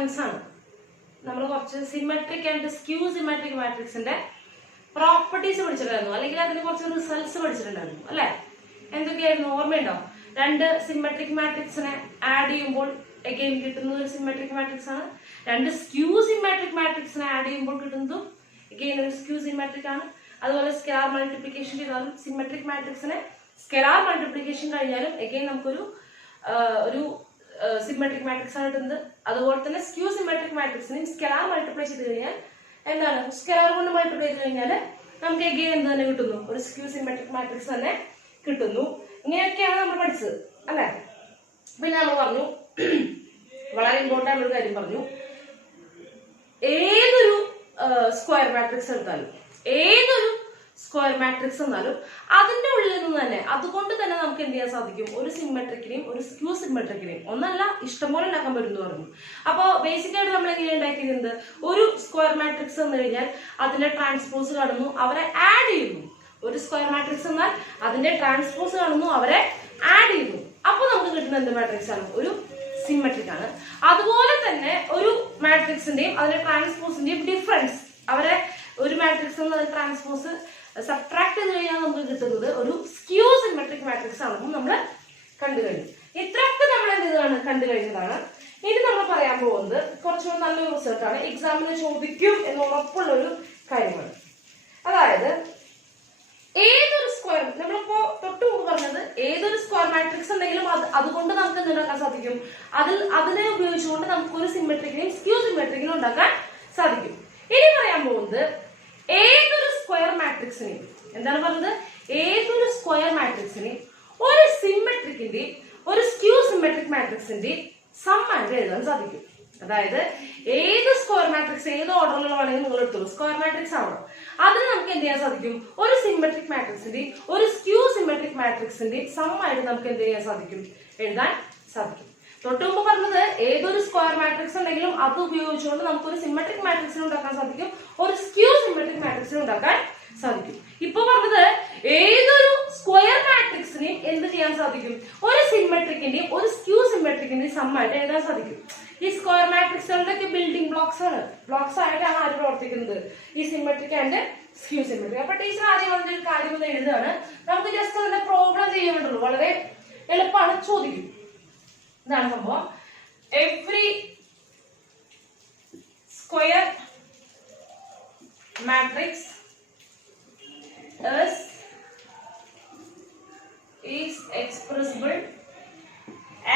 Points ആണ്. നമ്മൾ കുറച്ച് സിമെട്രിക് ആൻഡ് സ്ക്യൂ സിമെട്രിക് മാട്രിക്സിന്റെ പ്രോപ്പർട്ടീസ് പഠിച്ചിട്ടുണ്ടായിരുന്നു, അല്ലെങ്കിൽ അതിന് കുറച്ച് റിസൾട്ട്സ് പഠിച്ചിട്ടുണ്ടായിരുന്നു അല്ലെ? എന്തൊക്കെയായിരുന്നു ഓർമ്മയുണ്ടോ? രണ്ട് സിമെട്രിക് മാട്രിക്സിനെ ആഡ് ചെയ്യുമ്പോൾ അഗൈൻ കിട്ടുന്നത് ഒരു സിമെട്രിക് മാട്രിക്സ് ആണ്. രണ്ട് സ്ക്യൂ സിമെട്രിക് മാട്രിക്സിനെ ആഡ് ചെയ്യുമ്പോൾ കിട്ടുന്നതും അഗൈൻ ഒരു സ്ക്യൂ സിമെട്രിക് ആണ്. അതുപോലെ സ്കെലാർ മൾട്ടിപ്ലിക്കേഷൻ ചെയ്താലും സിമെട്രിക് മാട്രിക്സിനെ സ്കെലാർ മൾട്ടിപ്ലിക്കേഷൻ കഴിഞ്ഞാലും അഗൈൻ നമുക്കൊരു സിമെട്രിക് മാട്രിക്സ് ആണ് കിട്ടുന്നത്. അതുപോലെ തന്നെ സ്ക്യൂ സിമെട്രിക് മാട്രിക്സിനെയും സ്കെലാർ മൾട്ടിപ്ലൈ ചെയ്ത് കഴിഞ്ഞാൽ എന്താണ്, സ്കെലാർ കൊണ്ട് മൾട്ടിപ്ലൈ ചെയ്ത് കഴിഞ്ഞാൽ നമുക്ക് അഗൈൻ എന്ത് തന്നെ കിട്ടുന്നു, ഒരു സ്ക്യൂ സിമെട്രിക് മാട്രിക്സ് തന്നെ കിട്ടുന്നു. ഇങ്ങനെയൊക്കെയാണ് നമ്മൾ പഠിച്ചത് അല്ലെ? പിന്നെ നമ്മൾ പറഞ്ഞു, വളരെ ഇമ്പോർട്ടൻ്റ് ആയിട്ടുള്ള കാര്യം പറഞ്ഞു, ഏതൊരു സ്ക്വയർ മാട്രിക്സ് എടുത്താലും ഏതൊരു സ്ക്വയർ മാട്രിക്സ് എന്നാലും അതിന്റെ ഉള്ളിൽ നിന്ന് തന്നെ അതുകൊണ്ട് തന്നെ നമുക്ക് എന്ത് ചെയ്യാൻ സാധിക്കും, ഒരു സിമെട്രിക്കിനെയും ഒരു സ്ക്യൂ സിമെട്രിക്കിനെയും ഒന്നല്ല ഇഷ്ടംപോലെ ഉണ്ടാക്കാൻ പറ്റും എന്ന് പറഞ്ഞു. അപ്പോൾ ബേസിക് ആയിട്ട് നമ്മൾ എങ്ങനെ ഉണ്ടാക്കിയിരുന്നത്, ഒരു സ്ക്വയർ മാട്രിക്സ് എന്ന് കഴിഞ്ഞാൽ അതിന്റെ ട്രാൻസ്പോസ് കാണുന്നു, അവരെ ആഡ് ചെയ്യുന്നു. ഒരു സ്ക്വയർ മാട്രിക്സ് എന്നാൽ അതിന്റെ ട്രാൻസ്പോസ് കാണുന്നു, അവരെ ആഡ് ചെയ്യുന്നു. അപ്പൊ നമുക്ക് കിട്ടുന്ന എന്ത് മാട്രിക്സ് ആണ്, ഒരു സിമെട്രിക് ആണ്. അതുപോലെ തന്നെ ഒരു മാട്രിക്സിന്റെയും അതിന്റെ ട്രാൻസ്പോസിന്റെയും ഡിഫറൻസ്, അവരെ ഒരു മാട്രിക്സ് എന്ന ട്രാൻസ്പോസ് സബ്ട്രാക്ട് ചെയ്ത് കഴിഞ്ഞാൽ നമുക്ക് കിട്ടുന്നത് ഒരു സ്ക്യൂ സിമെട്രിക് മാട്രിക്സ് ആണെന്ന് നമ്മൾ കണ്ടു കഴിഞ്ഞു. ഇത്രയൊക്കെ നമ്മൾ എന്താണ് കണ്ടു കഴിഞ്ഞതാണ്. ഇനി നമ്മൾ പറയാൻ പോകുന്നത് കുറച്ചുകൂടി നല്ലൊരു റിസൾട്ടാണ്, എക്സാമിന് ചോദിക്കും എന്ന് ഉറപ്പുള്ള ഒരു കാര്യമാണ്. അതായത് ഏതൊരു സ്ക്വയർ, നമ്മളിപ്പോ തൊട്ട് മുമ്പ് പറഞ്ഞത് ഏതൊരു സ്ക്വയർ മാട്രിക്സ് ഉണ്ടെങ്കിലും അതുകൊണ്ട് നമുക്ക് എന്തുണ്ടാക്കാൻ സാധിക്കും, അതിനെ ഉപയോഗിച്ചുകൊണ്ട് നമുക്ക് ഒരു സിമെട്രിക്കിനെയും സ്ക്യൂ സിമെട്രിക്കിനും ഉണ്ടാക്കാൻ സാധിക്കും. ഇനി പറയാൻ പോകുന്നത് ഏതൊരു സ്ക്വയർ മാട്രിക്സിനെയും, എന്താണ് പറഞ്ഞത്, ഏതൊരു സ്ക്വയർ മാട്രിക്സിനെയും ഒരു സിമെട്രിക്കിന്റെയും ഒരു സ്ക്യൂ സിമെട്രിക് മാട്രിക്സിന്റെയും സമ്മായിട്ട് എഴുതാൻ സാധിക്കും. അതായത് ഏത് സ്ക്വയർ മാട്രിക്സ് ഏത് ഓർഡറിലുള്ള വേണമെങ്കിൽ നിങ്ങൾ എടുത്തോളൂ, സ്ക്വയർ മാട്രിക്സ് ആവണം. അതിന് നമുക്ക് എന്ത് ചെയ്യാൻ സാധിക്കും, ഒരു സിമെട്രിക് മാട്രിക്സിന്റെയും ഒരു സ്ക്യൂ സിമെട്രിക് മാട്രിക്സിന്റെയും സമ്മായിട്ട് നമുക്ക് എന്ത് ചെയ്യാൻ സാധിക്കും, എഴുതാൻ സാധിക്കും. തൊട്ട് മുമ്പ് പറഞ്ഞത് ഏതൊരു സ്ക്വയർ മാട്രിക്സ് ഉണ്ടെങ്കിലും അത് ഉപയോഗിച്ചുകൊണ്ട് നമുക്ക് ഒരു സിമെട്രിക് മാട്രിക്സിനെ ഉണ്ടാക്കാൻ സാധിക്കും, ഒരു സ്ക്യൂ സിമെട്രിക് മാട്രിക്സിനെ ഉണ്ടാക്കാൻ സാധിക്കും. ഇപ്പൊ പറഞ്ഞത് ഏതൊരു സ്ക്വയർ മാട്രിക്സിനെയും എന്ത് ചെയ്യാൻ സാധിക്കും, ഒരു സിമെട്രിക്കിന്റെയും ഒരു സ്ക്യൂ സിമെട്രിക്കിന്റെയും സമ്മായിട്ട് എഴുതാൻ സാധിക്കും. ഈ സ്ക്വയർ മാട്രിക്സുകളുടെ ഒക്കെ ബിൽഡിംഗ് ബ്ലോക്സ് ആയിട്ടാണ് ആര് പ്രവർത്തിക്കുന്നത്, ഈ സിമെട്രിക് ആൻഡ് സ്ക്യൂ സിമെട്രിക്. അപ്പൊ ടീച്ചർ ആദ്യം വന്നൊരു കാര്യം ഒന്ന് എഴുതുകയാണ്, നമുക്ക് ജസ്റ്റ് അതിന്റെ പ്രോഗ്രാം ചെയ്യാൻ വേണ്ടുള്ളൂ, വളരെ എളുപ്പമാണ്, ചോദിക്കും. ഇതാണ് സംഭവം. Every square matrix is expressible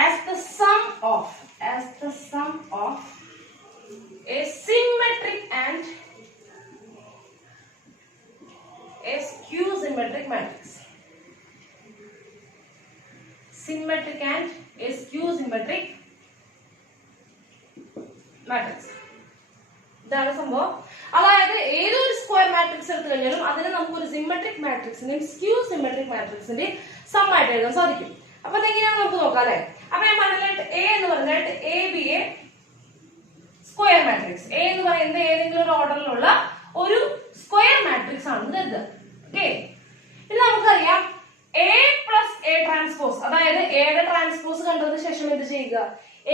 as the sum of a symmetric and a skew symmetric matrix. Symmetric and a skew symmetric matrix. ഇതാണ് സംഭവം. അതായത് ഏതൊരു സ്ക്വയർ മാട്രിക്സ് എടുത്തു കഴിഞ്ഞാലും അതിനെ നമുക്ക് ഒരു സിമെട്രിക് മാട്രിക്സിന്റെയും സ്ക്യൂ സിമെട്രിക് മാട്രിക്സിന്റെയും സമ്മായിട്ട് എഴുതാൻ സാധിക്കും. അപ്പൊ അതെങ്ങനെയാണെന്ന് നമുക്ക് നോക്കാം അല്ലെ? അപ്പൊ ഞാൻ പറഞ്ഞിട്ട് എ എന്ന് പറഞ്ഞിട്ട് A B A square matrix. A എന്ന് പറയുന്നത് ഏതെങ്കിലും ഒരു ഓർഡറിലുള്ള ഒരു സ്ക്വയർ മാട്രിക്സ് ആണെന്ന് കരുതുക. ഓക്കെ, ഇത് നമുക്കറിയാം എ പ്ലസ് എ ട്രാൻസ്പോസ്, അതായത് എയുടെ ട്രാൻസ്പോസ് കണ്ടതിന് ശേഷം എന്ത് ചെയ്യുക,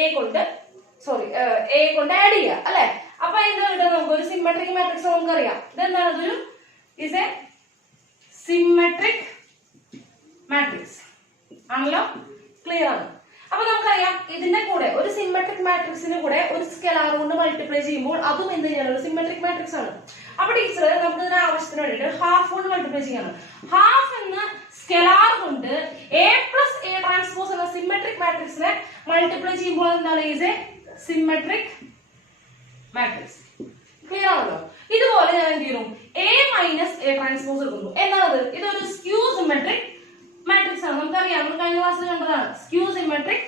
എ കൊണ്ട് ആഡ് ചെയ്യുക അല്ലെ? അപ്പൊ എന്താ കിട്ടുക, നമുക്ക് ഒരു സിമെട്രിക് മാട്രിക്സ് നമുക്കറിയാം. ഇതെന്താണ്, ഇതൊരു ഇസ് എ സിമെട്രിക് മാട്രിക്സ് ആണല്ലോ, ക്ലിയർ ആണ്. അപ്പൊ നമുക്കറിയാം ഇതിന്റെ കൂടെ ഒരു സിമെട്രിക് മാട്രിക്സിന് കൂടെ ഒരു സ്കെലാർ കൊണ്ട് മൾട്ടിപ്ലൈ ചെയ്യുമ്പോൾ അതും എന്ത് ചെയ്യണം, ഒരു സിമെട്രിക് മാട്രിക്സ് ആണ്. അപ്പൊ ടീച്ചർ നമുക്ക് ഇതിന്റെ ആവശ്യത്തിന് വേണ്ടിയിട്ട് ഹാഫ് കൊണ്ട് മൾട്ടിപ്ലൈ ചെയ്യണം. ഹാഫ് എന്ന സ്കെലാർ കൊണ്ട് എ പ്ലസ് എ ട്രാൻസ്പോസ് എന്ന സിമെട്രിക് മാട്രിക്സിനെ മൾട്ടിപ്ലൈ ചെയ്യുമ്പോൾ എന്താണ്, is A symmetric matrix. Clear ആണല്ലോ? ഇതുപോലെ ഞാൻ എന്ത് ചെയ്യുന്നു, എ മൈനസ് എ ട്രാൻസ്പോസ് എടുക്കുന്നു. എന്താണത്, ഇതൊരു സ്ക്യൂ സിമെട്രിക് മാട്രിക്സ് ആണ്. നമുക്കറിയാം, നമ്മൾ കഴിഞ്ഞ ക്ലാസ്സിൽ കണ്ടതാണ് സ്ക്യൂ സിമെട്രിക്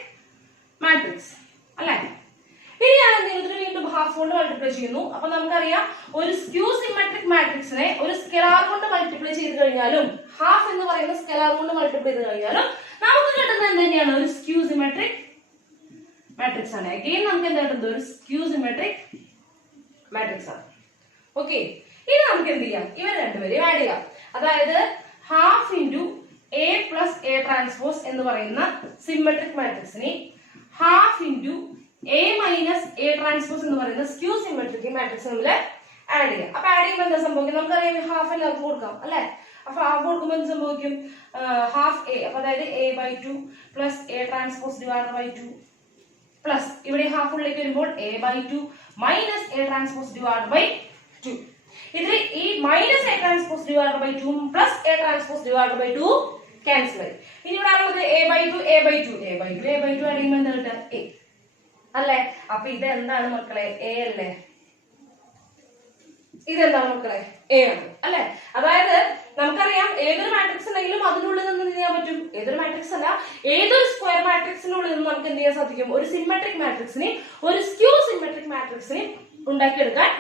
മാട്രിക്സ് അല്ലെ? ഇനി ഞാൻ എന്തെങ്കിലും വീണ്ടും ഹാഫ് കൊണ്ട് മൾട്ടിപ്ലൈ ചെയ്യുന്നു. അപ്പൊ നമുക്കറിയാം ഒരു സ്ക്യൂ സിമെട്രിക് മാട്രിക്സിനെ ഒരു സ്കെലാർ കൊണ്ട് മൾട്ടിപ്ലൈ ചെയ്ത് കഴിഞ്ഞാലും, ഹാഫ് എന്ന് പറയുന്ന സ്കെലാർ കൊണ്ട് മൾട്ടിപ്ലൈ ചെയ്ത് കഴിഞ്ഞാലും നമുക്ക് കിട്ടുന്നത് എന്ത് തന്നെയാണ്, ഒരു സ്ക്യൂ സിമെട്രിക് മാട്രിക്സ് ആണ്. അഗെയിൻ നമുക്ക് എന്താ കിട്ടുന്നത്, ഒരു സ്ക്യൂ സിമെട്രിക് മാട്രിക്സ് ആണ്. ഓക്കെ, ഇനി നമുക്ക് എന്ത് ചെയ്യാം, ഇവർ രണ്ടുപേരെയും ആഡ് ചെയ്യാം. അതായത് half into A plus A transpose എന്ന് പറയുന്ന സിമെട്രിക് മാട്രിക്സിനെ half into A minus A transpose എന്ന് പറയുന്ന സ്ക്യൂ സിമെട്രിക് മാട്രിക്സ് നമ്മൾ ആഡ് ചെയ്യാം. അപ്പൊ ആഡ് ചെയ്യുമ്പോൾ എന്താ സംഭവിക്കും? നമുക്കറിയാം ഹാഫ് എല്ലാവർക്കും കൊടുക്കാം അല്ലെ. അപ്പൊ ഹാഫ് കൊടുക്കുമ്പോൾ എന്ത് സംഭവിക്കും? ഹാഫ് എ, അപ്പൊ അതായത് a/2 plus A transpose divided by 2 plus ഇവിടെ ഹാഫ് ഉള്ളിലേക്ക് വരുമ്പോൾ a/2 minus A transpose divided by 2. ഇതിൽ ഈ minus A transpose divided by 2 plus A transpose divided by 2 cancel ആയി. ഇനി ഇവിടെ ആണുള്ളത് a/2 ആഡ് ചെയ്യുമ്പോൾ എന്താ കിട്ടുക? a അല്ലെ. അപ്പൊ ഇത് എന്താണ് മക്കളെ? a അല്ലേ. ഇതെന്താണ് മക്കളെ? a ആണ് അല്ലെ. അതായത് നമുക്കറിയാം ഏതൊരു മാട്രിക്സ് ഉണ്ടെങ്കിലും അതിനുള്ളിൽ നിന്ന് എന്ത് ചെയ്യാൻ പറ്റും? ഏതൊരു മാട്രിക്സ് അല്ല, ഏതൊരു സ്ക്വയർ മാട്രിക്സിനുള്ളിൽ നിന്ന് നമുക്ക് എന്ത് ചെയ്യാൻ സാധിക്കും? ഒരു സിമെട്രിക് മാട്രിക്സിനെ ഒരു സ്ക്യൂ സിമെട്രിക് മാട്രിക്സിനെ ഉണ്ടാക്കിയെടുക്കാൻ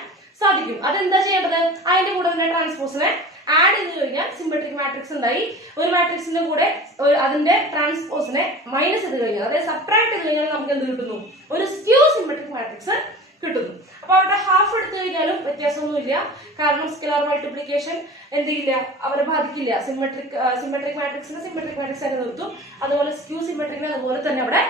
സാധിക്കും. അതെന്താ ചെയ്യേണ്ടത്? അതിന്റെ കൂടെ തന്നെ ട്രാൻസ്പോസിനെ ആഡ് ചെയ്ത് കഴിഞ്ഞാൽ സിമെട്രിക് മാട്രിക്സ് ഉണ്ടായി. ഒരു മാട്രിക്സിന്റെ കൂടെ അതിന്റെ ട്രാൻസ്പോസിനെ മൈനസ് ചെയ്ത് കഴിഞ്ഞാൽ, അതായത് സബ്ട്രാക്ട് ചെയ്ത് കഴിഞ്ഞാൽ നമുക്ക് എന്ത് കിട്ടുന്നു? ഒരു സ്ക്യൂ സിമെട്രിക് മാട്രിക്സ് കിട്ടുന്നു. അപ്പൊ അവിടെ ഹാഫ് എടുത്തു കഴിഞ്ഞാലും വ്യത്യാസമൊന്നുമില്ല. കാരണം സ്കെലാർ മൾട്ടിപ്ലിക്കേഷൻ എന്ത് ചെയ്യില്ല, അവരെ ബാധിക്കില്ല. സിമെട്രിക് മാട്രിക്സിനെ സിമെട്രിക് മാട്രിക്സ് ആയിട്ട് നിർത്തും. അതുപോലെ സ്ക്യൂ സിമെട്രിക്കിനെ അതുപോലെ തന്നെ അവിടെ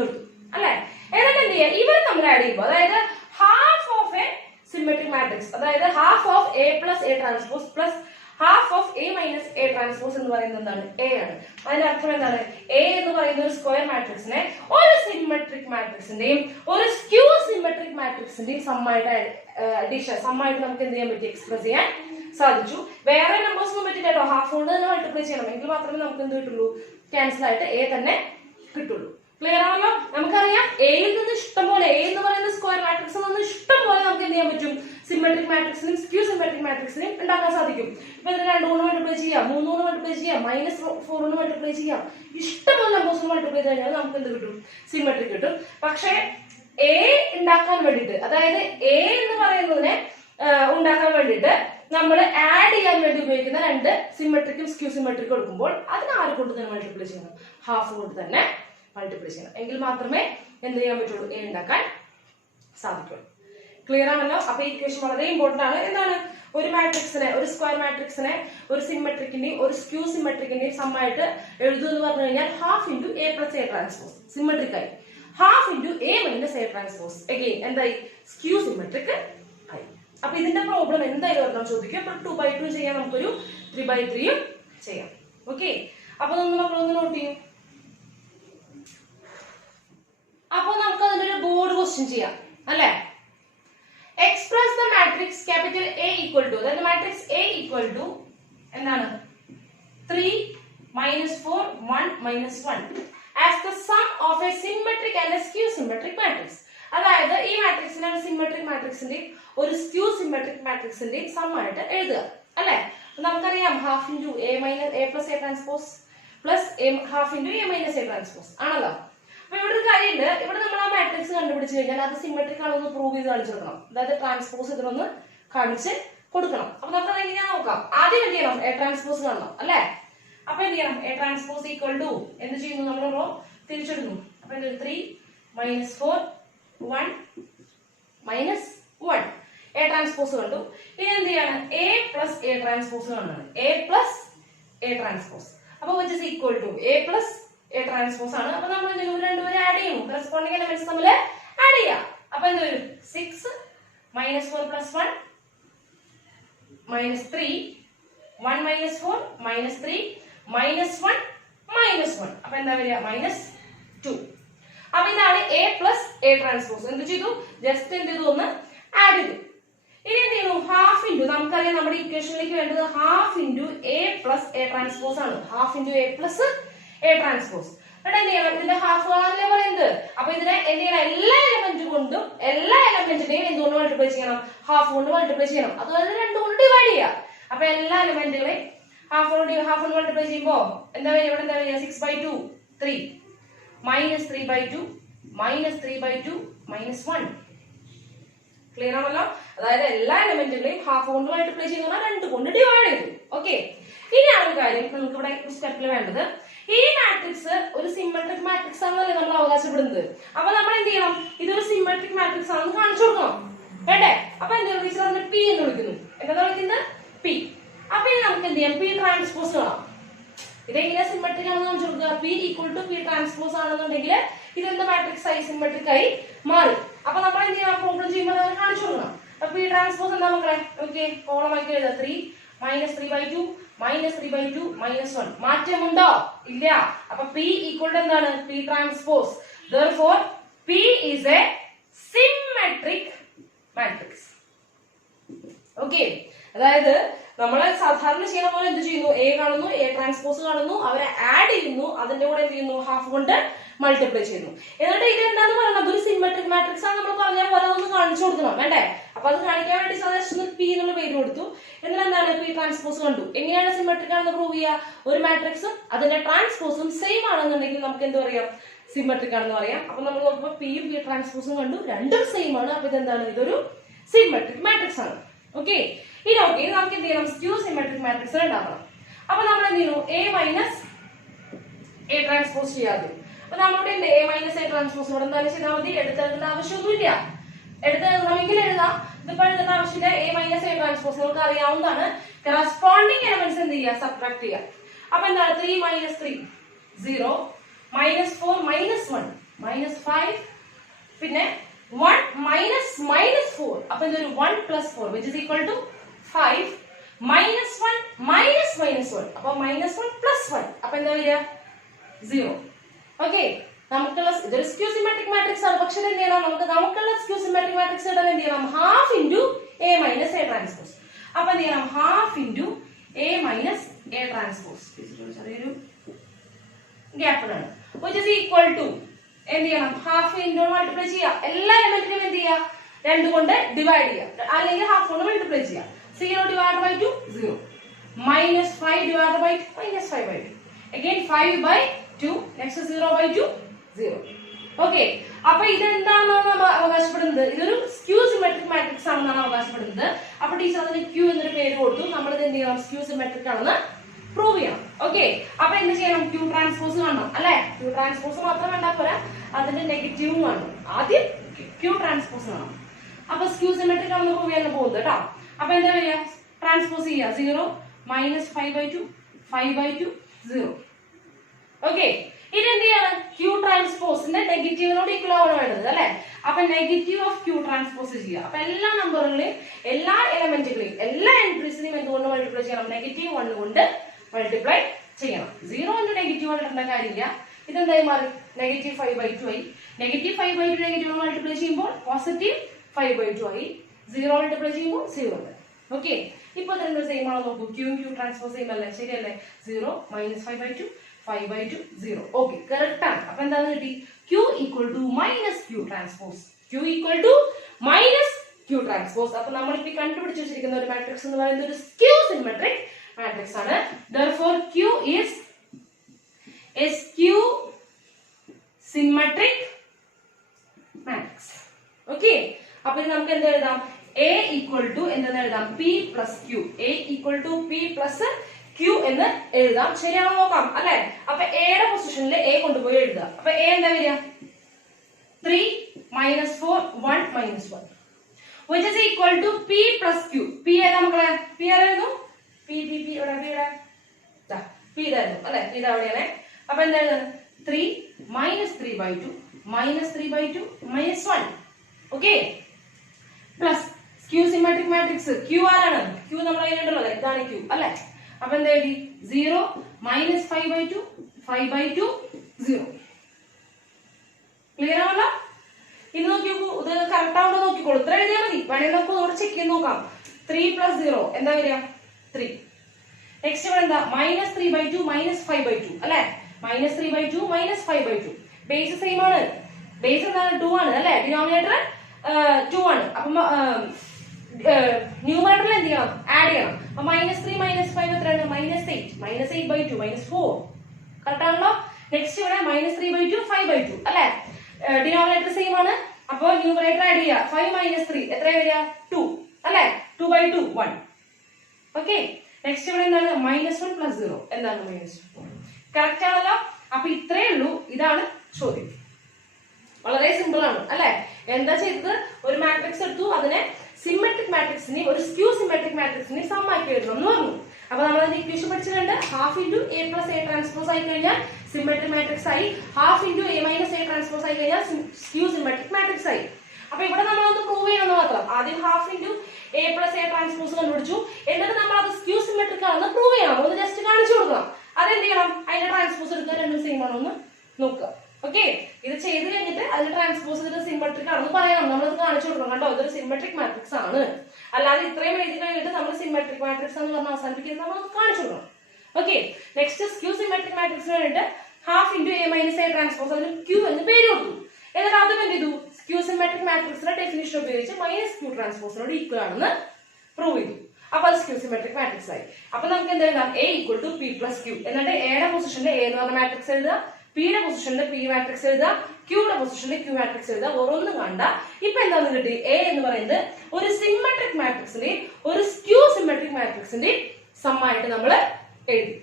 നിർത്തും അല്ലെ. എന്നിട്ട് എന്ത് ചെയ്യുക? ഇവർ തമ്മിൽ ആഡ് ചെയ്യുമ്പോൾ, അതായത് half of A symmetric matrix, അതായത് half of A plus A transpose plus half of A minus A transpose എന്ന് പറയുന്നത് എന്താണ്? എ ആണ്. അതിന്റെ അർത്ഥം എന്താണ്? എ എന്ന് പറയുന്ന ഒരു സ്ക്വയർ മാട്രിക്സിനെ ഒരു സിമെട്രിക് മാട്രിക്സിന്റെയും ഒരു സ്ക്യൂ സിമെട്രിക് മാട്രിക്സിന്റെയും സമ്മായിട്ട് നമുക്ക് എന്ത് ചെയ്യാൻ പറ്റി? എക്സ്പ്രസ് ചെയ്യാൻ സാധിച്ചു. വേറെ നമ്പേഴ്സ് ഒന്നും പറ്റില്ല കേട്ടോ. ഹാഫ് കൊണ്ട് തന്നെ മൾട്ടിപ്ലൈ ചെയ്യണം, എങ്കിൽ മാത്രമേ നമുക്ക് എന്ത് കിട്ടുള്ളൂ? ക്യാൻസൽ ആയിട്ട് എ തന്നെ കിട്ടുള്ളൂ. ക്ലിയർ ആണല്ലോ. നമുക്കറിയാം എയിൽ നിന്ന് ഇഷ്ടംപോലെ, എ എന്ന് പറയുന്ന സ്ക്വയർ മാട്രിക്സിൽ നിന്ന് ഇഷ്ടംപോലെ നമുക്ക് എന്ത് ചെയ്യാൻ പറ്റും? സിമെട്രിക് മാട്രിക്സിനും സ്ക്യൂ സിമെട്രിക് മാട്രിക്സിനും ഉണ്ടാക്കാൻ സാധിക്കും. ഇപ്പൊ ഇതിന് 2 കൊണ്ട് മൾട്ടിപ്ലൈ ചെയ്യാം, 3 കൊണ്ട് മൾട്ടിപ്ലൈ ചെയ്യാം, -4 കൊണ്ട് മൾട്ടിപ്ലൈ ചെയ്യാം. ഇഷ്ടംപോലെ നമ്പേഴ്സ് മൾട്ടിപ്ലൈ ചെയ്ത് കഴിഞ്ഞാൽ നമുക്ക് എന്ത് കിട്ടും? സിമെട്രിക് കിട്ടും. പക്ഷേ എ ഉണ്ടാക്കാൻ വേണ്ടിയിട്ട്, അതായത് എ എന്ന് പറയുന്നതിനെ ഉണ്ടാക്കാൻ വേണ്ടിയിട്ട് നമ്മൾ ആഡ് ചെയ്യാൻ വേണ്ടി ഉപയോഗിക്കുന്ന 2 സിമെട്രിക്കും സ്ക്യൂ സിമെട്രിക്കും എടുക്കുമ്പോൾ അതിന് ആരെ കൊണ്ട് തന്നെ മൾട്ടിപ്ലൈ ചെയ്യണം? ഹാഫ് കൊണ്ട് തന്നെ മൾട്ടിപ്ലൈ ചെയ്യണം. എങ്കിൽ മാത്രമേ എന്ത് ചെയ്യാൻ പറ്റുള്ളൂ? എ ഉണ്ടാക്കാൻ സാധിക്കുള്ളൂ. ക്ലിയർ ആണല്ലോ. അപ്പൊ ഈ ഇക്വേഷൻ വളരെ ഇമ്പോർട്ടന്റ് ആണ്. എന്താണ്? ഒരു മാട്രിക്സിനെ, ഒരു സ്ക്വയർ മാട്രിക്സിനെ ഒരു സിമെട്രിക്കിന്റെയും ഒരു സ്ക്യൂ സിമെട്രിക്കിന്റെയും സമ്മായിട്ട് എഴുതുക എന്ന് പറഞ്ഞു കഴിഞ്ഞാൽ half into A plus A transpose symmetric ആയി, half into A minus A transpose again എന്തായി? സ്ക്യൂ സിമെട്രിക് ആയി. അപ്പൊ ഇതിന്റെ പ്രോബ്ലം എന്തായാലും ഒരെണ്ണം ചോദിക്കും. അപ്പൊ 2/2 ചെയ്യാം, നമുക്കൊരു 3/3 ചെയ്യാം. ഓക്കെ, അപ്പൊ നമ്മളൊന്ന് നോട്ട് ചെയ്യും. അപ്പൊ നമുക്ക് അതിന്റെ ഒരു ബോർഡ് ക്വസ്റ്റ്യൻ ചെയ്യാം അല്ലെ. Express the matrix capital A equal to, അതായത് മാട്രിക്സ് A equal to എന്താണ്? 3 -4 1 -1 as the sum of a symmetric and a skew symmetric matrix. അതായത് ഈ മാട്രിക്സിനെ ഒരു സിമെട്രിക് മാട്രിക്സിന്റെ ഒരു സ്ക്യൂ സിമെട്രിക് മാട്രിക്സിന്റെ സം ആയിട്ട് എഴുതുക അല്ലെ. നമുക്കറിയാം half into A minus A plus A transpose plus half into A minus A transpose ആണല്ലോ. അപ്പൊ ഇവിടെ ഒരു കാര്യമുണ്ട്. ഇവിടെ നമ്മൾ ആ മാട്രിക്സ് കണ്ടുപിടിച്ച് കഴിഞ്ഞാൽ അത് സിമെട്രിക് ആണെന്ന് പ്രൂവ് ചെയ്ത് കാണിച്ചു കൊടുക്കണം. അതായത് ട്രാൻസ്പോസ് ഇതിനൊന്ന് കാണിച്ച് കൊടുക്കണം. അപ്പൊ നമുക്ക് അത് എങ്ങനെയാ നോക്കാം. ആദ്യം എന്ത് ചെയ്യണം? എ ട്രാൻസ്പോസ് കാണണം അല്ലെ. അപ്പൊ എന്ത് ചെയ്യണം? എ ട്രാൻസ്പോസ് ഈക്വൽ ടു എന്ത് ചെയ്യുന്നു? നമ്മൾ തിരിച്ചെടുക്കുന്നു. അപ്പൊ എന്ത്? 3 -4 1 -1 എ ട്രാൻസ്പോസ് കണ്ടു. ഇനി എന്ത് ചെയ്യാണ്? എ പ്ലസ് എ ട്രാൻസ്പോസ് കാണുന്നത്. A plus A transpose. അപ്പൊ which is equal to A plus A transpose ആണ്. അപ്പൊ നമ്മൾ രണ്ടുപേരും ആഡ് ചെയ്യും, കറസ്പോണ്ടിങ് എലിമെന്റ്സ് തമ്മിൽ ആഡ് ചെയ്യാം. അപ്പൊ എന്ത് വരും? 6 -4 + 1 -3 1 -4 -3 -1 -1. അപ്പൊ എന്താ വരിക? -2. അപ്പൊ ഇതാണ് എ പ്ലസ് എ ട്രാൻസ്പോസ്. എന്ത് ചെയ്തു? ജസ്റ്റ് എന്ത് ചെയ്തു? ഒന്ന് ആഡ് ചെയ്തു. ഇനി എന്ത് ചെയ്യുന്നു? ഹാഫ് ഇൻറ്റു, നമുക്കറിയാം നമ്മുടെ ഇക്വേഷനിലേക്ക് വേണ്ടത് half into A plus A transpose ആണ്. Half into A plus A transpose. എന്നിട്ട് എന്ത് ചെയ്യണം? ഇതിന്റെ ഹാഫ് കാണാനല്ലേ പറയുന്നത്. അപ്പൊ ഇതിനെ എന്ത് ചെയ്യണം? എല്ലാ എലമെന്റിനെയും എന്തുകൊണ്ട് മൾട്ടിപ്ലൈ ചെയ്യണം? ഹാഫ് കൊണ്ട് മൾട്ടിപ്ലൈ ചെയ്യണം. അതുപോലെ 2 കൊണ്ട് ഡിവൈഡ് ചെയ്യാം. അപ്പൊ എല്ലാ എലമെന്റുകളെയും ഹാഫ് കൊണ്ട് മൾട്ടിപ്ലൈ ചെയ്യുമ്പോ എന്താ വരിക? ഇവിടെ എന്താ വരിക? 6/2 3 -3/2 -3/2 -1. ക്ലിയർ ആണല്ലോ. അതായത് എല്ലാ എലമെന്റുകളെയും ഹാഫ് കൊണ്ട് മൾട്ടിപ്ലൈ ചെയ്യുന്ന 2 കൊണ്ട് ഡിവൈഡ് ചെയ്തു. ഓക്കെ, ഇനിയാണ് ഒരു കാര്യം നമുക്ക് ഇവിടെ സ്റ്റെപ്പിൽ വേണ്ടത്. ഈ മാട്രിക്സ് ഒരു സിമെട്രിക് മാട്രിക്സ് ആണെന്നല്ലേ നമ്മൾ അവകാശപ്പെടുന്നത്. അപ്പൊ നമ്മൾ എന്ത് ചെയ്യണം? ഇതൊരു സിമെട്രിക് മാട്രിക്സ് ആണെന്ന് കാണിച്ചു കൊടുക്കണം വേണ്ടേ? അപ്പൊ എന്താ ടീച്ചർ അതിനെ പി എന്ന് വിളിക്കുന്നു. എന്താ വിളിക്കുന്നത്? പി. അപ്പൊ ഇനി നമുക്ക് എന്ത് ചെയ്യാം? പി ട്രാൻസ്പോസ് കാണാം. ഇതെങ്ങനെ സിമെട്രിക് ആണെന്ന് കാണിച്ചു കൊടുക്കുക. P equal to P transpose ആണെന്നുണ്ടെങ്കിൽ ഇതെന്താ മാട്രിക്സ് ആയി സിമെട്രിക് ആയി മാറി. അപ്പൊ നമ്മൾ എന്ത് ചെയ്യണം, പ്രോബ്ലം ചെയ്യുമ്പോൾ അത് കാണിച്ചു കൊടുക്കണം. അപ്പൊ ഈ ട്രാൻസ്പോസ് എന്താ മക്കളെ, ഓക്കെ കോളം ആക്കി എഴുതാം. 3 - 3/2 -3/2 -1. മാറ്റമുണ്ടോ? ഇല്ല. അപ്പൊ P ഈക്വൽ ടു എന്താണ്, P transpose. Therefore P is a symmetric matrix. Okay, അതായത് നമ്മൾ സാധാരണ ചെയ്യുന്ന പോലെ എന്ത് ചെയ്യുന്നു, എ കാണുന്നു, എ ട്രാൻസ്പോസ് കാണുന്നു, അവരെ ആഡ് ചെയ്യുന്നു, അതിന്റെ കൂടെ എന്ത് ചെയ്യുന്നു, ഹാഫ് കൊണ്ട് മൾട്ടിപ്ലൈ ചെയ്യുന്നു. എന്നിട്ട് ഇത് എന്താന്ന് പറയുന്നത്, ഒരു സിമെട്രിക് മാട്രിക്സ് ആണ് നമ്മൾ പറഞ്ഞ പോലെ ഒന്ന് കാണിച്ചു കൊടുക്കണം വേണ്ടേ. അപ്പൊ അത് കാണിക്കാൻ വേണ്ടി സാധാരണ പി എന്നുള്ള പേര് കൊടുത്തു. എന്നിട്ട് എന്താണ്, പി ട്രാൻസ്പോസ് കണ്ടു. എങ്ങനെയാണ് സിമെട്രിക് ആണെന്ന് പ്രൂവ് ചെയ്യുക, ഒരു മാട്രിക്സും അതിന്റെ ട്രാൻസ്പോസും സെയിം ആണെന്നുണ്ടെങ്കിൽ നമുക്ക് എന്ത് പറയാം, സിമെട്രിക് ആണെന്ന് പറയാം. അപ്പൊ നമ്മൾ നോക്കുമ്പോൾ പിയും പി ട്രാൻസ്പോസും കണ്ടു, രണ്ടും സെയിം ആണ്. അപ്പൊ ഇതെന്താണ്, ഇതൊരു സിമെട്രിക് മാട്രിക്സ് ആണ്. ഓക്കെ, ഇനി ഓക്കെ, നമുക്ക് എന്ത് ചെയ്യണം, സ്ക്യൂ സിമെട്രിക് മാട്രിക്സ് ഉണ്ടാക്കണം. അപ്പൊ നമ്മൾ എന്ത് ചെയ്യുന്നു, എ മൈനസ് എ ട്രാൻസ്പോസ് ചെയ്യാതെ. അപ്പൊ നമ്മളുടെ എ മൈനസ് എ ട്രാൻസ്പോസ് ഇവിടെ എന്തായാലും ചെയ്താൽ മതി, എടുത്തെഴുതേണ്ട ആവശ്യമൊന്നുമില്ല. എടുത്തെഴുതണമെങ്കിൽ എഴുതാം, ഇതിപ്പോ എഴുതേണ്ട ആവശ്യമില്ല. എ മൈനസ് എ ട്രാൻസ്പോസ് നമുക്ക് അറിയാവുന്നതാണ്. കറസ്പോണ്ടിങ് എലമെന്റ്സ് എന്ത് ചെയ്യുക, സബ്ട്രാക്ട് ചെയ്യുക. അപ്പൊ എന്താണ്, 3 - 3 0 -4 -1 -5 പിന്നെ 1 -4. അപ്പൊ ഇതൊരു 1 + 4 which is equal to 5 -1 -1. അപ്പൊ -1 + 1. അപ്പൊ എന്താ വരിക, 0. ഓക്കെ, നമുക്കുള്ള ഇതൊരു സ്ക്യൂ സിമെട്രിക് മാട്രിക്സ് ആണ്. പക്ഷെ എന്ത് ചെയ്യണം, നമുക്കുള്ള സ്ക്യൂ സിമെട്രിക് മാട്രിക്സ് ഇടാൻ എന്ത് ചെയ്യണം, half into A minus A transpose. അപ്പൊ എന്ത് ചെയ്യണം, half into A minus A transpose, ചെറിയൊരു ഗ്യാപ്പിലാണ്, which is equal to എന്ത് ചെയ്യണം, ഹാഫ് ഇൻറ്റു മൾട്ടിപ്ലൈ ചെയ്യുക. എല്ലാ എലമെന്റിനും എന്ത് ചെയ്യുക, 2 കൊണ്ട് ഡിവൈഡ് ചെയ്യുക, അല്ലെങ്കിൽ ഹാഫ് കൊണ്ട് മൾട്ടിപ്ലൈ ചെയ്യുക. 0 / 2 0 -5 / -5/2 again 5/2 next 0/2 0. ഓക്കെ, അപ്പൊ ഇതെന്താണെന്നാണ് നമ്മൾ അവകാശപ്പെടുന്നത്, ഇതൊരു സ്ക്യൂ സിമെട്രിക് മാട്രിക്സ് ആണെന്നാണ് അവകാശപ്പെടുന്നത്. അപ്പൊ ടീച്ചർ അതിന് ക്യൂ എന്നൊരു പേര് കൊടുത്തു. നമ്മൾ ഇത് എന്ത് ചെയ്യണം, സ്ക്യൂ സിമെട്രിക് ആണെന്ന് പ്രൂവ് ചെയ്യണം. ഓക്കെ, അപ്പൊ എന്ത് ചെയ്യണം, ക്യൂ ട്രാൻസ്പോസ് കാണണം അല്ലെ. ക്യൂ ട്രാൻസ്പോസ് മാത്രം കണ്ടാൽ പോരാ, അതിന്റെ നെഗറ്റീവും കാണണം. ആദ്യം ക്യൂ ട്രാൻസ്പോസ് കാണണം. അപ്പൊ സ്ക്യൂ സിമെട്രിക് ആണെന്ന് പ്രൂവ് ചെയ്യാൻ പോകുന്നത് കേട്ടോ. അപ്പൊ എന്താ വരിക, ട്രാൻസ്പോസ് ചെയ്യുക, 0 -5/2 5/2 0. ഓക്കെ, ഇത് എന്ത് ചെയ്യാണ്, ക്യൂ ട്രാൻസ്പോസിന്റെ നെഗറ്റീവിനോട് ഈക്വൽ ആവണം വേണ്ടത് അല്ലെ. അപ്പൊ നെഗറ്റീവ് ഓഫ് ക്യൂ ട്രാൻസ്പോസ് ചെയ്യുക. അപ്പൊ എല്ലാ നമ്പറുകളെയും, എല്ലാ എലമെന്റുകളെയും, എല്ലാ എൻട്രീസിനെയും എന്തുകൊണ്ട് മൾട്ടിപ്ലൈ ചെയ്യണം, -1 കൊണ്ട് മൾട്ടിപ്ലൈ ചെയ്യണം. 0 × -1 ഇടേണ്ട കാര്യമില്ല. ഇതെന്തായി മാറി, -5/2 ആയി. -5/2 നെഗറ്റീവ് മൾട്ടിപ്ലൈ ചെയ്യുമ്പോൾ +5/2 ആയി. 0 മൾട്ടിപ്ലൈ ചെയ്യുമ്പോൾ 0 ആയി. ഓക്കെ, ഇപ്പൊ രണ്ടും സെയിം ആണോ നോക്കൂ, ക്യൂ ക്യൂ ട്രാൻസ്പോസ് സെയിം അല്ലേ, ശരിയല്ലേ. 0 -5/2 5/2 0. ഓക്കെ, കറക്റ്റ് ആണ്. അപ്പൊ എന്താന്ന് കിട്ടി, Q equal to minus Q transpose. Q equal to minus Q transpose. അപ്പൊ നമ്മൾ ഇപ്പോ കണ്ടുപിടിച്ചു വെച്ചിരിക്കുന്ന ഒരു മാട്രിക്സ് എന്ന് പറയുന്നത് ഒരു സ്ക്യൂ സിമെട്രിക് മാട്രിക്സ് ആണ്. Therefore Q is a skew symmetric matrix. Okay, അപ്പോൾ നമുക്ക് എന്ത് എഴുതാം, A equal to എന്തെന്ന് എഴുതാം, P plus Q. A equal to P plus Q എന്ന് എഴുതാം. ശരിയാണോ നോക്കാം അല്ലെ. അപ്പൊ A യുടെ പൊസിഷനിൽ A കൊണ്ടുപോയി എഴുതുക. അപ്പൊ A എന്താ വരിക, 3 minus 4 1 minus 1 which is equal to P plus Q. P ഏതാ മക്കളെ, P ആരായിരുന്നു, P ഇവിടെ P ഇതായിരുന്നു അല്ലെ, P ഇതാ അവിടെയാണ്. അപ്പൊ എന്താ 3 minus 3/2 minus 3/2 minus 1. Okay, plus Q symmetric matrix. Q ആരാണ്, Q നമ്മൾ അതിലുണ്ടല്ലോ, ഇതാണ് Q അല്ലെ. അപ്പൊ എന്താ എഴുതി, 0 minus 5/2 5/2 0. ക്ലിയർ ആണല്ലോ. ഇനി നോക്കി നോക്കൂ, ഇത് കറക്റ്റ് ആവുണ്ടോ നോക്കിക്കോളൂ. ഇത്ര എഴുതിയാൽ മതി, വേണമെങ്കിൽ നമുക്ക് ഇവിടെ ചെക്ക് ചെയ്ത് നോക്കാം. 3 plus 0 എന്താ വരിക, 3. നെക്സ്റ്റ് ഇവിടെ എന്താ, minus 3/2 minus 5/2 അല്ലെ. minus 3/2 minus 5/2. ബേസ് സെയിം ആണ്, ബേസ് എന്താണ് 2 ആണ് അല്ലെ, ഡിനോമിനേറ്റർ 2 ആണ്. അപ്പൊ ന്യൂമറേറ്ററിൽ എന്ത് ചെയ്യണം, ആഡ് ചെയ്യണം. അപ്പൊ -3 - 5 എത്രയാണ്, -8 -8/2 -4. കറക്റ്റ് ആണല്ലോ. നെക്സ്റ്റ് ഇവിടെ -3/2 5/2 അല്ലെ, ഡിനോമിനേറ്റർ സെയിം ആണ്. അപ്പൊ ന്യൂമറേറ്റർ ആഡ് ചെയ്യുക. 5 - 3 എത്ര വരിക, 2 അല്ലെ, 2/2 1. ഓക്കെ, നെക്സ്റ്റ് ഇവിടെ എന്താണ്, -1 plus 0 എന്താണ്, -1. കറക്റ്റ് ആണല്ലോ. അപ്പൊ ഇത്രേ ഉള്ളൂ, ഇതാണ് ചോദ്യം. വളരെ സിമ്പിൾ ആണ് അല്ലെ. എന്താ ചെയ്തത്, ഒരു മാട്രിക്സ് എടുത്തു, അതിനെ സിമെട്രിക് മാട്രിക്സിനെ ഒരു സ്ക്യൂ സിമെട്രിക് മാട്രിക്സിനെ സം ആക്കി എഴുതണം എന്ന് പറഞ്ഞു. അപ്പൊ നമ്മൾ അതിന്റെ ഇക്വേഷൻ പഠിച്ചിട്ടുണ്ട്. ½ × A + A ട്രാൻസ്പോസ് ആയി കഴിഞ്ഞാൽ സിമെട്രിക് മാട്രിക്സ് ആയി. Half into A minus A transpose ആയി കഴിഞ്ഞാൽ സ്ക്യൂ സിമെട്രിക് മാട്രിക്സ് ആയി. അപ്പൊ ഇവിടെ നമ്മളൊന്ന് പ്രൂവ് ചെയ്യണമെന്ന് മാത്രം. ആദ്യം half into A plus A transpose കണ്ടുപിടിച്ചു, എന്നിട്ട് നമ്മൾ അത് സ്ക്യൂ സിമെട്രിക് ആണെന്ന് പ്രൂവ് ചെയ്യണം. ഒന്ന് ജസ്റ്റ് കാണിച്ചു കൊടുക്കണം. അതെന്ത് ചെയ്യണം? അതിന്റെ ട്രാൻസ്പോസ് എടുക്കുക, രണ്ടും സെയിം ആണോ എന്ന് നോക്കുക. ഓക്കെ, ഇത് ചെയ്ത് കഴിഞ്ഞിട്ട് അതിന്റെ ട്രാൻസ്പോസ് ഇതിന്റെ സിമെട്രിക് ആണെന്ന് പറയണം. നമ്മളത് കാണിച്ചു കൊടുക്കണം. കണ്ടോ, ഇതൊരു സിമെട്രിക് മാട്രിക്സ് ആണ്. അല്ലാതെ ഇത്രയും എഴുതി കഴിഞ്ഞിട്ട് നമ്മൾ സിമെട്രിക് മാട്രിക്സ് എന്ന് പറഞ്ഞ് അവസാനിപ്പിക്കുന്നത് നമ്മൾ കാണിച്ചു കൊടുക്കണം. ഓക്കെ, നെക്സ്റ്റ് സ്ക്യൂ സിമെട്രിക് മാട്രിക്സിന് വേണ്ടിയിട്ട് half into A minus A transpose, അതിന് ക്യൂ എന്ന് പേര് കൊടുത്തു. എന്നിട്ട് അതും എന്ത് ചെയ്തു? സ്ക്യൂ സിമെട്രിക് മാട്രിക്സിന്റെ ഡെഫിനിഷൻ ഉപയോഗിച്ച് മൈനസ് ക്യൂ ട്രാൻസ്പോസിനോട് ഈക്വൽ ആണെന്ന് പ്രൂവ് ചെയ്തു. അപ്പൊ അത് സ്ക്യൂ സിമെട്രിക് മാട്രിക്സ് ആയി. അപ്പൊ നമുക്ക് എന്ത് എഴുതാം? A equal to P plus Q. എന്നിട്ട് എയുടെ പൊസിഷനിൽ എ എന്ന് പറഞ്ഞ മാട്രിക്സ് എഴുതുക, പിയുടെ പൊസിഷനിൽ പി മാട്രിക്സ് എഴുതുക, ക്യൂയുടെ പൊസിഷനിൽ ക്യൂ മാട്രിക്സ് എഴുതുക. ഓരോന്നും കണ്ട ഇപ്പൊ എന്താണെന്ന് കിട്ടി? എ എന്ന് പറയുന്നത് ഒരു സിമെട്രിക് മാട്രിക്സിന്റെ ഒരു സ്ക്യൂ സിമെട്രിക് മാട്രിക്സിന്റെ സമ്മായിട്ട് നമ്മൾ എഴുതി.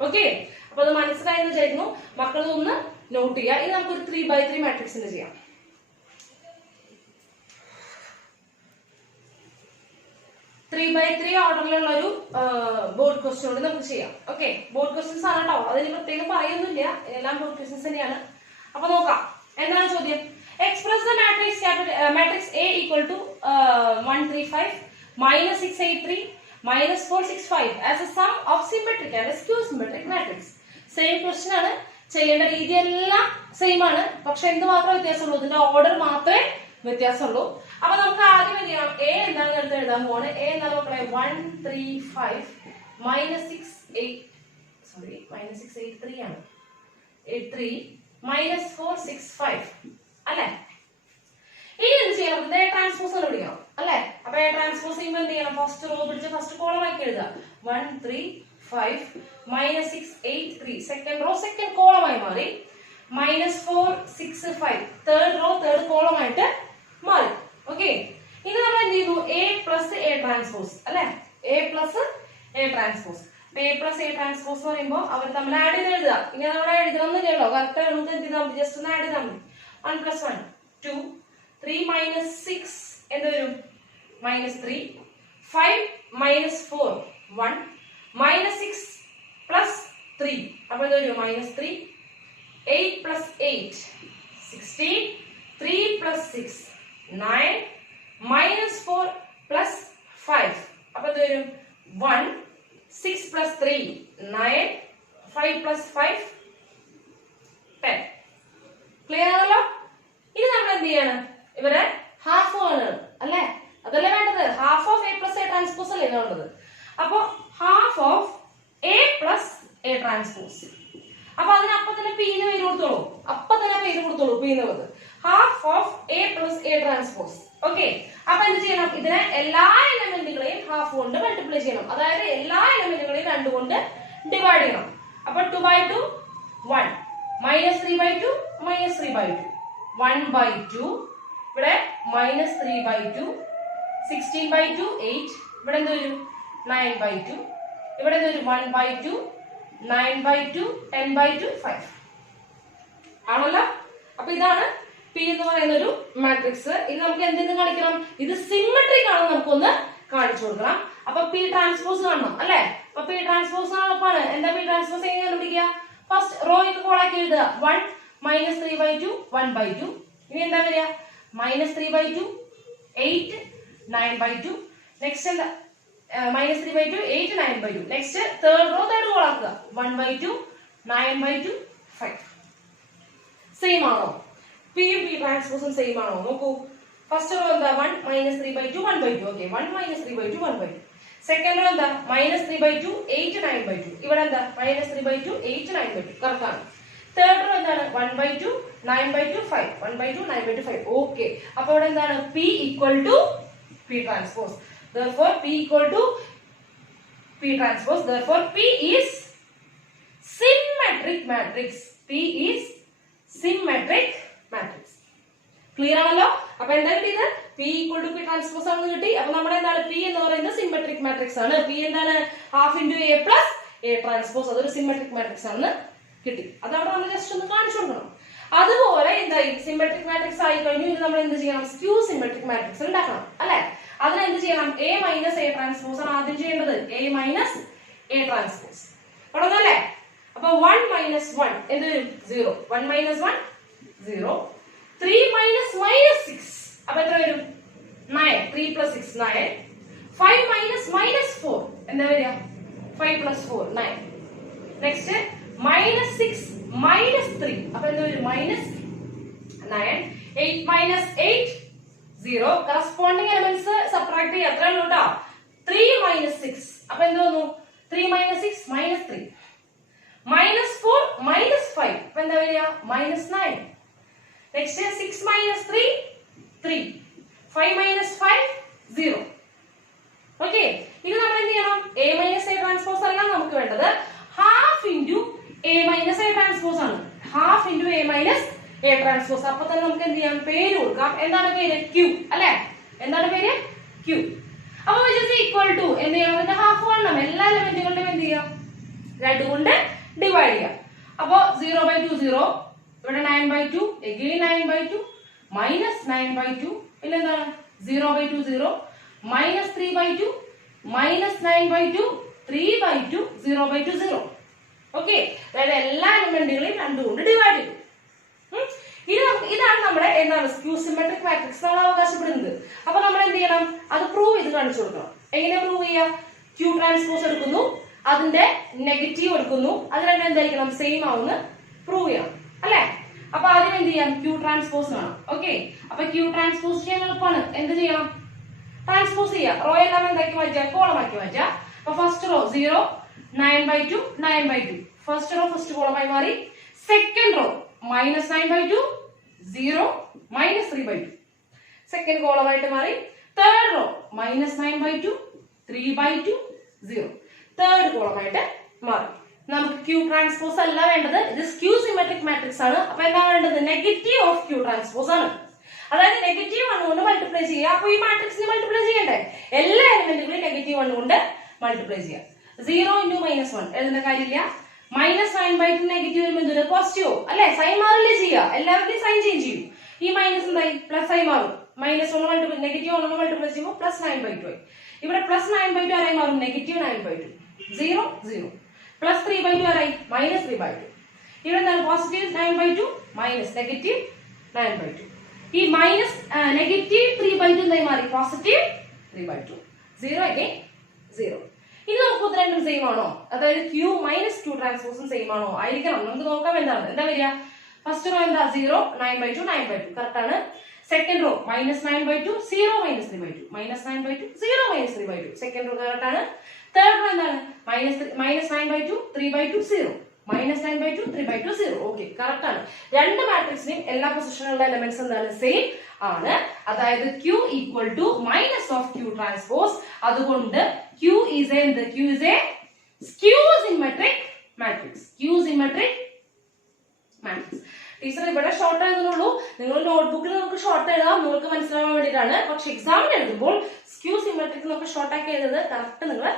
ഓക്കെ, അപ്പൊ അത് മനസ്സിലായെന്ന് വിചാരിക്കുന്നു. മക്കൾ ഒന്ന് നോട്ട് ചെയ്യുക. ഇനി നമുക്കൊരു 3x3 മാട്രിക്സിന്റെ ചെയ്യാം. 3x3 ഓർഡറിലുള്ള ഒരു ബോർഡ് ക്വസ്റ്റ്യൻ കൊണ്ട് നമുക്ക് ചെയ്യാം. ഓക്കെ, ബോർഡ് ക്വസ്റ്റ്യൻസ് ആണ് കേട്ടോ, അതിന് പ്രത്യേകം പറയുന്നില്ല, എല്ലാം ബോർഡ് ക്വസ്റ്റ്യൻസ് തന്നെയാണ്. അപ്പൊ നോക്കാം, എന്താണ് ചോദ്യം? Express the matrix A equal to 135 minus 683 minus 465 as a sum of symmetric and skew symmetric matrix. Same question ആണ്, ചെയ്യേണ്ട രീതി എല്ലാം സെയിം ആണ്. പക്ഷെ എന്ത് മാത്രമേ വ്യത്യാസമുള്ളൂ? ഇതിന്റെ ഓർഡർ മാത്രമേ വ്യത്യാസമുള്ളൂ. അപ്പൊ നമുക്ക് ആദ്യം എന്ത് ചെയ്യണം? എ എന്താണെന്ന് എടുത്ത് എഴുതാൻ പോവാണ്. എ എന്താണ് മക്കളെ? 135 മൈനസ് 683 ആണ്. 83 മൈനസ് 465 അല്ലെ? ഇനി എന്ത് ചെയ്യണം? ഇത് ട്രാൻസ്പോസ് കണ്ടുപിടിക്കണം അല്ലെ? അപ്പൊ എ ട്രാൻസ്പോസ് ചെയ്യുമ്പോൾ എന്ത് ചെയ്യണം? ഫസ്റ്റ് റോ പിടിച്ച് ഫസ്റ്റ് കോളം ആക്കി എഴുതുക. 135 minus 683 second row second column ആയി മാറി. Minus 465 third row third column ആയിട്ട് മാറി. ഓക്കെ, ഇനി നമ്മൾ എന്ത് ചെയ്യുന്നു? എ പ്ലസ് എ ട്രാൻസ്പോസ് അല്ലെ? A plus A transpose. A plus A transpose എന്ന് പറയുമ്പോൾ അവർ തമ്മിൽ ആഡ് ചെയ്ത് എഴുതുക. ഇങ്ങനെ അവിടെ എഴുതണമെന്നില്ലല്ലോ, കറക്റ്റ് എഴുതുന്നത് എന്ത് ചെയ്താൽ മതി? ജസ്റ്റ് ഒന്ന് ആഡ് ചെയ്താൽ മതി. 1 + 1 2 3 മൈനസ് 6 എന്ത് വരും? മൈനസ് 3 5 മൈനസ് 4 1 മൈനസ് 6 പ്ലസ് 3 അപ്പോൾ എന്ത് വരും? Minus 3 8 plus 8 16 3 plus 6 9 minus 4 plus 5 അപ്പോൾ എന്ത് വരും? 1 6 plus 3 9 5 plus 5 10. ക്ലിയർ ആണല്ലോ? ഇനി നമ്മൾ എന്ത് ചെയ്യണം? ഇവരെ ഹാഫ് ആണ് അല്ലേ? അതല്ലേ വേണ്ടത്? Half of A plus A transpose അല്ലേ വേണ്ടത്? അപ്പൊ half of A plus A transpose. അപ്പൊ അതിന് അപ്പൊ തന്നെ പി ന്ന് പേര് കൊടുത്തോളൂ. അപ്പൊ തന്നെ പേര് കൊടുത്തോളൂ പി എന്നുള്ളത്. Half of A plus A transpose. Okay, അപ്പൊ എന്ത് ചെയ്യണം? ഇതിനെ എല്ലാ എലമെന്റുകളെയും ഹാഫ് കൊണ്ട് മൾട്ടിപ്ലൈ ചെയ്യണം. അതായത് എല്ലാ എലമെന്റുകളെയും 2 കൊണ്ട് ഡിവൈഡ് ചെയ്യണം. അപ്പൊ 2/2 1 മൈനസ് 3/2 മൈനസ് 3/2 1/2 ഇവിടെ മൈനസ് 3/2 16/2 8 ഇവിടെ എന്ത് വരും? 9/2 ഇവിടെ എന്ത് വരും? 1/2 9/2 10/2 5 ആണല്ലോ. അപ്പൊ ഇതാണ് പി എന്ന് പറയുന്ന ഒരു മാട്രിക്സ്. ഇത് നമുക്ക് എന്തെന്ന് കാണിക്കണം? ഇത് സിമെട്രിക് ആണെന്ന് നമുക്കൊന്ന് കാണിച്ചു കൊടുക്കണം. അപ്പൊ പി ട്രാൻസ്പോസ് കാണണം അല്ലെ? അപ്പൊ പി ട്രാൻസ്പോസ് എളുപ്പമാണ്. എന്താ പി ട്രാൻസ്പോസ് എങ്ങനെ കണ്ടുപിടിക്കുക? ഫസ്റ്റ് റോ ഒക്കെ കോളാക്കി എഴുതുക. 1 മൈനസ് 3/2 1/2 ഇനി എന്താ വരിക? മൈനസ് 3/2 8 9/2 നെക്സ്റ്റ് എന്താ? Minus 3/2 8 9/2 next third row third കോളാക്കുക. 1/2 9/2 5. സെയിം ആണോ? പിയും പി ട്രാൻസ്പോസും സെയിം ആണോ? നോക്കൂ. ഫസ്റ്റ് റോ എന്താ? 1 minus 3/2 1/2. Okay, 1 minus 3/2 1/2. Second row എന്താ? മൈനസ് 3/2 8 9/2. ഇവിടെ എന്താ? മൈനസ് 3/2 8 9/2. കറക്റ്റ് ആണ്. തേർഡ് റോ എന്താണ്? 1/2 9/2 5 1/2 9/2 5. ഓക്കെ, അപ്പൊ ഇവിടെ എന്താണ്? P equal to P transpose. Therefore P equal to P transpose. Therefore P is symmetric matrix. P is symmetric matrix. Clear ആണല്ലോ? അപ്പൊ എന്താ കിട്ടിയത്? P equal to P transpose ആണെന്ന് കിട്ടി. അപ്പൊ നമ്മുടെ എന്താണ്? P എന്ന് പറയുന്നത് സിമെട്രിക് മാട്രിക്സ് ആണ്. P എന്താണ്? Half into A plus A transpose. അതൊരു സിമെട്രിക് മാട്രിക്സ് ആണെന്ന് കിട്ടി. അത് അവിടെ നമ്മൾ ജസ്റ്റ് ഒന്ന് കാണിച്ചു കൊടുക്കണം. അതുപോലെ എന്തായി? സിമെട്രിക് മാട്രിക്സ് ആയി കഴിഞ്ഞു. ഇത് നമ്മൾ എന്ത് ചെയ്യണം? സ്ക്യൂ സിമെട്രിക് മാട്രിക്സ് ഉണ്ടാക്കണം അല്ലെ? അതിനെന്ത് ചെയ്യണം? എ മൈനസ് എ ട്രാൻസ്പോസ് ആണ് ആദ്യം ചെയ്യേണ്ടത്. എ മൈനസ് എ ട്രാൻസ്പോസ് തുടങ്ങല്ലേ? അപ്പൊ 1 minus 1 എന്ത് വരും 0. 1 minus 1 0. 3 minus 6 അപ്പൊ എത്ര വരും 9. 3 plus 6 9. 5 minus 4 എന്താ വരിക 5 plus 4 9. നെക്സ്റ്റ് minus 6 minus 3 അപ്പൊ എന്താ വരും minus 9. 8 minus 8 0. corresponding elements subtract ചെയ്യാം അത്രേ ഉള്ളൂ ട്ടോ. 3 minus 6 അപ്പൊ എന്ത് വന്നു 3 minus 6 minus 3. minus 4 minus 5 അപ്പൊ എന്താ വരിക minus 9. Next 6 minus 3 3. 5 minus 5 0. Okay, ഇത് നമ്മൾ എന്ത് ചെയ്യണം a minus a ട്രാൻസ്പോസ് അല്ല നമുക്ക് വേണ്ടത് half into a minus a transpose ആണ്. Half into a minus a transpose. അപ്പൊ തന്നെ നമുക്ക് എന്ത് ചെയ്യാം പേര് കൊടുക്കാം. എന്താണ് പേര് q അല്ലെ? എന്താണ് പേര് q. അപ്പൊ which is equal to എന്ത് ചെയ്യണം അതിന്റെ ഹാഫ് കാണണം. എല്ലാ എലമെന്റുകളുടെയും എന്ത് ചെയ്യാം 2 കൊണ്ട് ഡിവൈഡ് ചെയ്യാം. അപ്പൊ 0/2 0. ഇവിടെ 9/2 again 9/2 minus 9/2 പിന്നെ എന്താണ് 0/2 0 minus 3/2 minus 9/2 3/2 0/2 0. ഓക്കെ, അതായത് എല്ലാ എലമെന്റുകളെയും 2 കൊണ്ട് ഡിവൈഡ് ചെയ്തു. ഇതാണ് നമ്മുടെ എന്താണ് സ്ക്യൂ സിമെട്രിക് മാട്രിക്സ് നമ്മൾ അവകാശപ്പെടുന്നത്. അപ്പൊ നമ്മൾ എന്ത് ചെയ്യണം അത് പ്രൂവ് ചെയ്ത് കാണിച്ചു കൊടുക്കണം. എങ്ങനെ പ്രൂവ് ചെയ്യാം? ക്യൂ ട്രാൻസ്പോസ് എടുക്കുന്നു, അതിന്റെ നെഗറ്റീവ് എടുക്കുന്നു, അത് രണ്ടും എന്തായിരിക്കണം സെയിം ആവുന്ന പ്രൂവ് ചെയ്യണം അല്ലെ? അപ്പൊ ആദ്യം എന്ത് ചെയ്യാം ക്യൂ ട്രാൻസ്പോസ് കാണാം. ഓക്കെ, അപ്പൊ ക്യൂ ട്രാൻസ്പോസ് ചെയ്യാൻ എളുപ്പമാണ്. എന്ത് ചെയ്യണം ട്രാൻസ്പോസ് ചെയ്യാം. റോ എല്ലാം എന്താക്കി മാറ്റുക കോളം ആക്കി മാറ്റുക. അപ്പൊ first row 0 9/2 9/2 first row first കോളമായി മാറി. Second row minus 9/2 0 minus 3/2 second കോളമായിട്ട് മാറി. തേർഡ് റോ minus 9/2 3/2 0 തേർഡ് കോളമായിട്ട് മാറി. നമുക്ക് ക്യൂ ട്രാൻസ്പോസ് അല്ല വേണ്ടത്, ഇത് സ്ക്യൂ സിമെട്രിക് മാട്രിക്സ് ആണ്. അപ്പൊ എന്താ വേണ്ടത് നെഗറ്റീവ് ഓഫ് ക്യൂ ട്രാൻസ്പോസ് ആണ്. അതായത് നെഗറ്റീവ് 1 കൊണ്ട് മൾട്ടിപ്ലൈ ചെയ്യുക. അപ്പൊ ഈ മാട്രിക്സിന് മൾട്ടിപ്ലൈ ചെയ്യണ്ടേ? എല്ലാ എലമെന്റുകളും നെഗറ്റീവ് 1 കൊണ്ട് മൾട്ടിപ്ലൈ ചെയ്യുക. 0 into -1 എഴുതുന്ന കാര്യമില്ല. -9/2 നെഗറ്റീവ് വരുമ്പോൾ പോസിറ്റീവ് അല്ലെ? സൈൻ മാറില്ലേ ചെയ്യുക, എല്ലാവരുടെയും സൈൻ ചേഞ്ച് ചെയ്യും. ഈ മൈനസ് എന്തായി പ്ലസ് ആയി മാറും. -1 മൾട്ടിപ്ലൈ നെഗറ്റീവ് 1 മൾട്ടിപ്ലൈ ചെയ്യുമ്പോൾ +9/2 ആയി. ഇവിടെ +9/2 ആരായി മാറും -9/2 0 0 +3/2 ആരായി -3/2. ഇവിടെ എന്താണ് പോസിറ്റീവ് 9/2 മൈനസ് നെഗറ്റീവ് 9/2. ഈ മൈനസ് നെഗറ്റീവ് 3/2 എന്തായി മാറി പോസിറ്റീവ് 3/2 0 again 0. ഇത് നമുക്ക് ഇത് രണ്ടും സെയിം ആണോ? അതായത് ക്യൂ മൈനസ് ക്യൂ ട്രാൻസ്പോസും സെയിം ആണോ? ആയിരിക്കണം. നമുക്ക് നോക്കാം എന്താണ് എന്താ വരിക. ഫസ്റ്റ് റോ എന്താ 0 9/2 9/2 കറക്റ്റ് ആണ്. Second row -9/2 0 -3/2 -9/2 0 -3/2 second row correct ആണ്. തേർഡ് റോ എന്താണ് -9/2 3/2 0 -9/2 3/2 0. ഓക്കെ, കറക്റ്റ് ആണ്. രണ്ട് മാട്രിക്സിനെയും എല്ലാ പൊസിഷനിലുള്ള എലമെന്റ്സ് എന്താണ് സെയിം ആണ്. അതായത് Q equal to minus of Q transpose. അതുകൊണ്ട് Q is a skew symmetric matrix. Q symmetric matrix. Teacher ഇവിടെ ഷോർട്ട് എഴുതുന്നുള്ളൂ. നിങ്ങൾ നോട്ട്ബുക്കിൽ നമുക്ക് ഷോർട്ട് എഴുതാം, നിങ്ങൾക്ക് മനസ്സിലാവാൻ വേണ്ടിയിട്ടാണ്. പക്ഷെ എക്സാമിന് എഴുതുമ്പോൾ സ്ക്യൂ സിമെട്രിക് നമുക്ക് ഷോർട്ട് ആക്കി എഴുതുന്നത് കറക്റ്റ് നിങ്ങൾ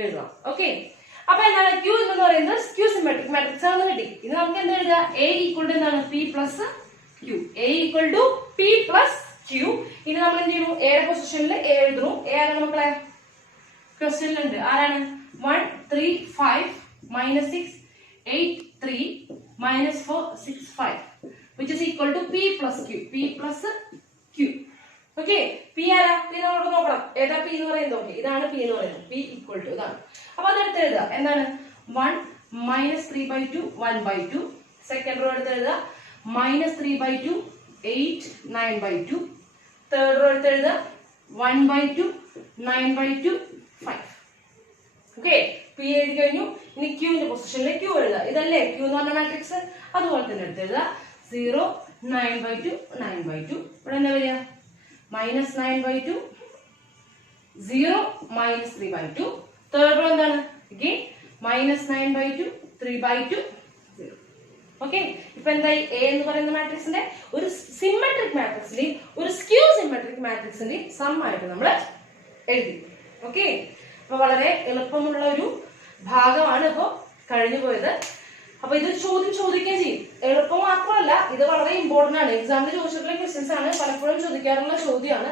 എഴുതണം. ഓക്കെ, അപ്പൊ എന്താണ് Q എന്ന് പറയുന്നത് സ്ക്യൂ സിമെട്രിക് മാട്രിക്സ് ആണെന്ന് കിട്ടി. ഇത് നമുക്ക് എന്താ എഴുതുക? A ഈക്വൽ ടു എന്താണ് P plus Q. A equal to P plus Q. ഇനി നമ്മൾ എന്ത് ചെയ്യുന്നു? എയുടെ പൊസിഷനിൽ A എഴുതുന്നു. A ആരാണ് മക്കളെ? ക്വസ്റ്റ്യനിലുണ്ട്. ആരാണ്? 1 3 5 -6 8 3 -4 6 5 which is equal to P plus Q. P plus Q. Okay, P ആരാ? P നമ്മളോട് നോക്കണം. ഏതാ P എന്ന് പറയുന്നത്? ഓക്കെ, ഇതാണ് P എന്ന് പറയുന്നത്. P ഈക്വൽ ടു ഇതാണ്. അപ്പൊ അതെടുത്ത് എഴുതുക. എന്താണ് 1 -3/2 1/2. സെക്കൻഡ് റോ എടുത്ത് എഴുതുക -3/2 8 9/2. തേർഡ് റോ എടുത്ത് എഴുതുക 1/2 9/2 5. ഓക്കെ, P എഴുതി കഴിഞ്ഞു. ഇനി Qന്റെ പൊസിഷനിൽ Q എഴുതുക. ഇതല്ലേ Q എന്ന് പറഞ്ഞ മാട്രിക്സ്? അതുപോലെ തന്നെ എടുത്ത് എഴുതുക 0 9/2 9/2. ഇവിടെ എന്താ വരിക? -9/2 0 -3/2. തേർഡ് റോ എന്താണ്? again -9/2 3/2 0. ഓക്കെ, ഇപ്പൊ എന്തായി? A എന്ന് പറയുന്ന മാട്രിക്സിന്റെ ഒരു സിമെട്രിക് മാട്രിക്സിന്റെയും ഒരു സ്ക്യൂ സിമെട്രിക് മാട്രിക്സിന്റെയും സം ആയിട്ട് നമ്മൾ എഴുതി. ഓക്കെ, അപ്പൊ വളരെ എളുപ്പമുള്ള ഒരു ഭാഗമാണ് ഇപ്പോ കഴിഞ്ഞു പോയത്. അപ്പൊ ഇത് ചോദ്യം ചോദിക്കുകയും ചെയ്യും. എളുപ്പം മാത്രമല്ല, ഇത് വളരെ ഇമ്പോർട്ടന്റ് ആണ്. എക്സാമിന് ചോദിച്ചിട്ടുള്ള ക്വസ്റ്റ്യൻസ് ആണ്, പലപ്പോഴും ചോദിക്കാറുള്ള ചോദ്യമാണ്.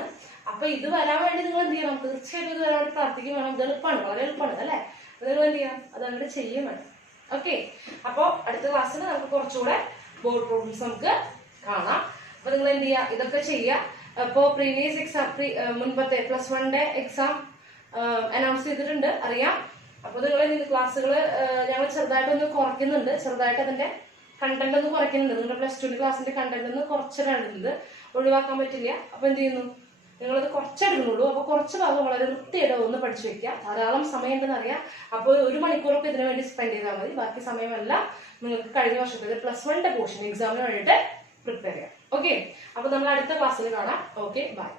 അപ്പൊ ഇത് വരാൻ വേണ്ടി നിങ്ങൾ എന്ത് ചെയ്യണം? തീർച്ചയായിട്ടും ഇത് വരാൻ വേണ്ടി പ്രാർത്ഥിക്കും വേണം. ഇത് എളുപ്പമാണ്, വളരെ എളുപ്പമാണ് അല്ലെ? നിങ്ങൾ എന്ത് ചെയ്യണം? അതങ്ങോട്ട് ചെയ്യും വേണം. ഓക്കെ, അപ്പോൾ അടുത്ത ക്ലാസ്സിൽ നമുക്ക് കുറച്ചുകൂടെ ബോർഡ് പ്രോബ്ലംസ് നമുക്ക് കാണാം. അപ്പൊ നിങ്ങൾ എന്ത് ചെയ്യുക, ഇതൊക്കെ ചെയ്യുക. അപ്പോൾ പ്രീവിയസ് എക്സാം മുൻപത്തെ +1 എക്സാം അനൗൺസ് ചെയ്തിട്ടുണ്ട്, അറിയാം. അപ്പോൾ നിങ്ങൾ ക്ലാസ്സുകൾ ഞങ്ങൾ ചെറുതായിട്ടൊന്ന് കുറയ്ക്കുന്നുണ്ട്, ചെറുതായിട്ട് അതിന്റെ കണ്ടന്റ് ഒന്ന് കുറയ്ക്കുന്നുണ്ട്. നിങ്ങളുടെ +2 ക്ലാസ്സിന്റെ കണ്ടന്റ് ഒന്ന് കുറച്ചിടുന്നത് ഒഴിവാക്കാൻ പറ്റില്ല. അപ്പൊ എന്ത് ചെയ്യുന്നു, നിങ്ങളത് കുറച്ചെടുക്കുന്നുള്ളൂ. അപ്പൊ കുറച്ച് ഭാഗം വളരെ വൃത്തിയായിട്ട് ഒന്ന് പഠിച്ചു വെക്കുക. ധാരാളം സമയം ഉണ്ടെന്ന് അറിയാം. അപ്പോൾ 1 മണിക്കൂറൊക്കെ ഇതിനു വേണ്ടി സ്പെൻഡ് ചെയ്താൽ മതി. ബാക്കി സമയമെല്ലാം നിങ്ങൾക്ക് കഴിഞ്ഞ വർഷത്തെ +1 പോർഷൻ എക്സാമിന് വേണ്ടിയിട്ട് പ്രിപ്പയർ ചെയ്യാം. ഓക്കെ, അപ്പൊ നമ്മൾ അടുത്ത ക്ലാസ്സിൽ കാണാം. Okay, by.